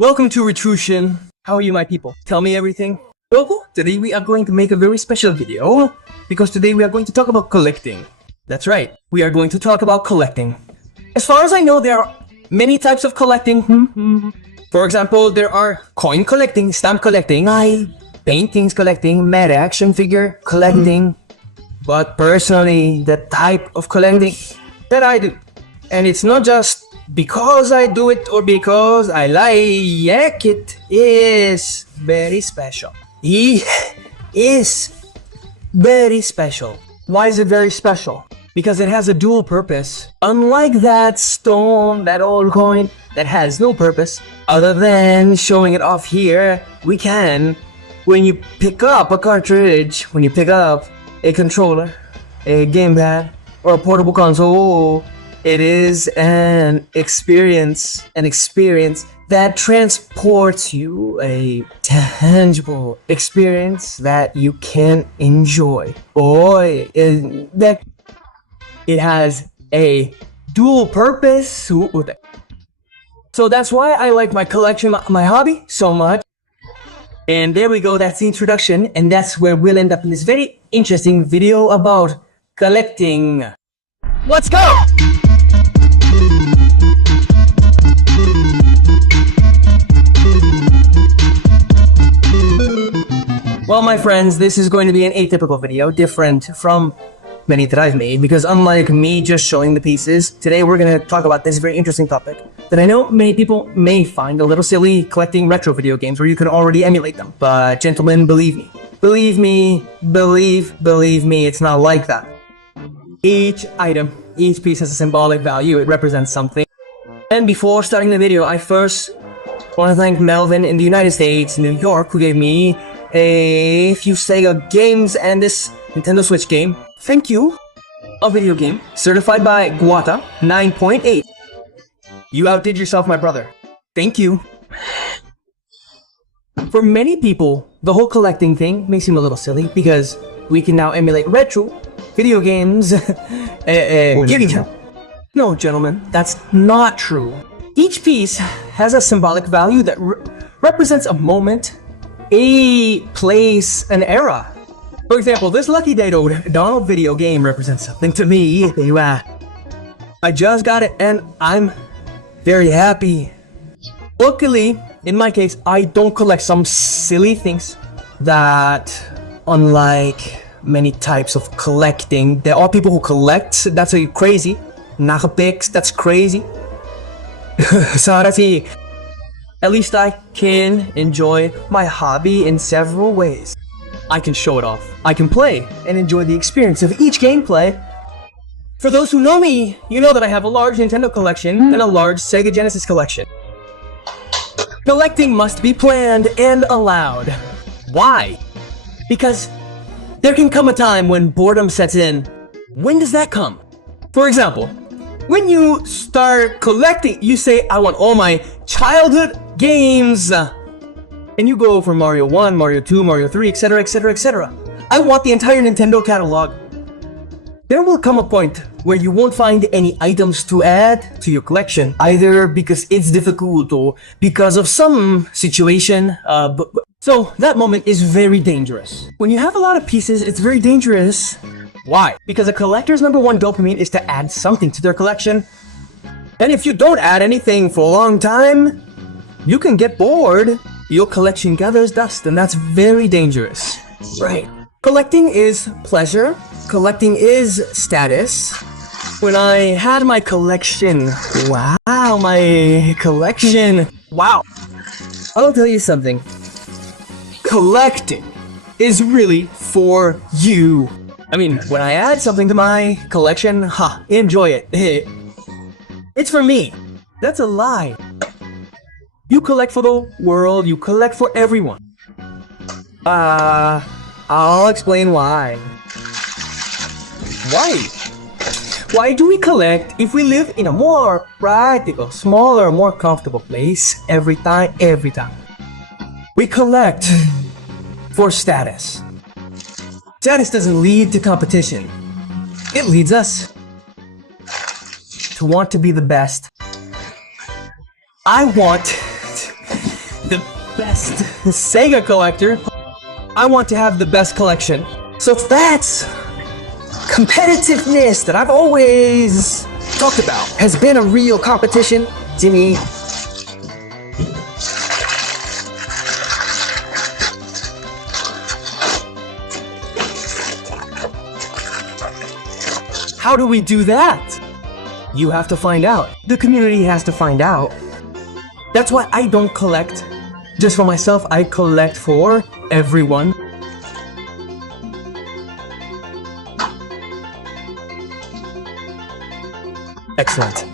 Welcome to Retrution. How are you, my people? Tell me everything. Well, today we are going to make a very special video because today we are going to talk about collecting. That's right, we are going to talk about collecting. As far as I know, there are many types of collecting. For example, there are coin collecting, stamp collecting, paintings collecting, mad action figure collecting. But personally, the type of collecting that I do, and it's not just because I do it or because I like it, is very special. It is very special. Why is it very special? Because it has a dual purpose. Unlike that stone, that old coin that has no purpose other than showing it off here, we can, when you pick up a cartridge, when you pick up a controller, a gamepad, or a portable console, it is an experience that transports you, a tangible experience that you can enjoy. Boy, that it has a dual purpose. So that's why I like my collection, my hobby so much. And there we go, that's the introduction, and that's where we'll end up in this very interesting video about collecting. Let's go! Well, my friends, this is going to be an atypical video, different from many that I've made, because unlike me just showing the pieces, today we're going to talk about this very interesting topic that I know many people may find a little silly, collecting retro video games where you can already emulate them. But gentlemen, believe me, believe me, it's not like that. Each item, each piece has a symbolic value, it represents something. And before starting the video, I first want to thank Melvin in the United States, New York, who gave me a few Sega games and this Nintendo Switch game. Thank you. A video game certified by Guata 9.8. You outdid yourself, my brother. Thank you. For many people, the whole collecting thing may seem a little silly because we can now emulate retro video games. No, gentlemen, that's not true. Each piece has a symbolic value that represents a moment, a place, an era. For example, this Lucky Day Donald video game represents something to me. I just got it and I'm very happy. Luckily, in my case, I don't collect some silly things that, unlike many types of collecting, there are people who collect. That's crazy. Nakapix, that's crazy. Sarati. At least I can enjoy my hobby in several ways. I can show it off, I can play, and enjoy the experience of each gameplay. For those who know me, you know that I have a large Nintendo collection and a large Sega Genesis collection. Collecting must be planned and allowed. Why? Because there can come a time when boredom sets in. When does that come? For example, when you start collecting, you say, I want all my childhood games. And you go for Mario 1, Mario 2, Mario 3, etc, etc, etc. I want the entire Nintendo catalog. There will come a point where you won't find any items to add to your collection, either because it's difficult or because of some situation. So that moment is very dangerous. When you have a lot of pieces, it's very dangerous. Why? Because a collector's #1 dopamine is to add something to their collection. And if you don't add anything for a long time, you can get bored. Your collection gathers dust, and that's very dangerous. Right. Collecting is pleasure. Collecting is status. When I had my collection, wow, my collection, wow. I'll tell you something. Collecting is really for you. I mean, when I add something to my collection, enjoy it. It's for me. That's a lie. You collect for the world, you collect for everyone. I'll explain why. Why do we collect if we live in a more practical, smaller, more comfortable place every time? We collect for status. Status doesn't lead to competition. It leads us to want to be the best. I want the best Sega collector, I want to have the best collection. So that's competitiveness that I've always talked about. Has been a real competition to me. How do we do that? You have to find out. The community has to find out. That's why I don't collect just for myself. I collect for everyone. Excellent.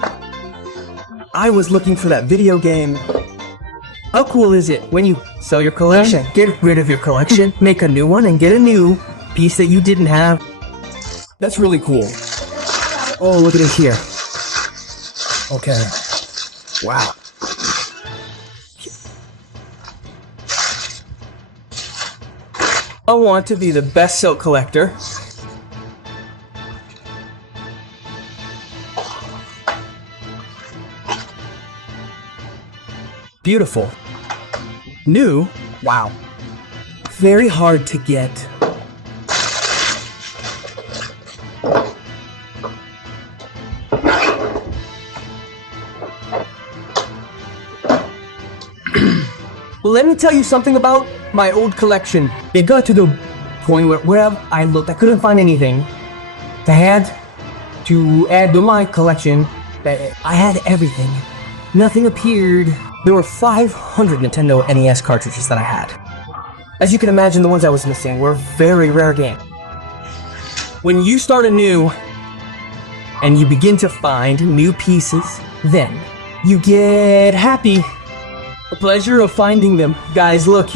I was looking for that video game. How cool is it when you sell your collection? Get rid of your collection, make a new one, and get a new piece that you didn't have. That's really cool. Oh, look at it here. Okay. Wow. I want to be the best silk collector. Beautiful. New? Wow. Very hard to get. Well, let me tell you something about my old collection. It got to the point where wherever I looked, I couldn't find anything to add to my collection. I had everything. Nothing appeared. There were 500 Nintendo NES cartridges that I had. As you can imagine, the ones I was missing were very rare games. When you start anew and you begin to find new pieces, then you get happy. The pleasure of finding them. Guys, look,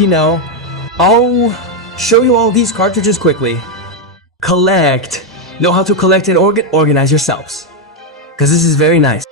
I'll show you all these cartridges quickly. Collect. Know how to collect and organize yourselves. Because this is very nice.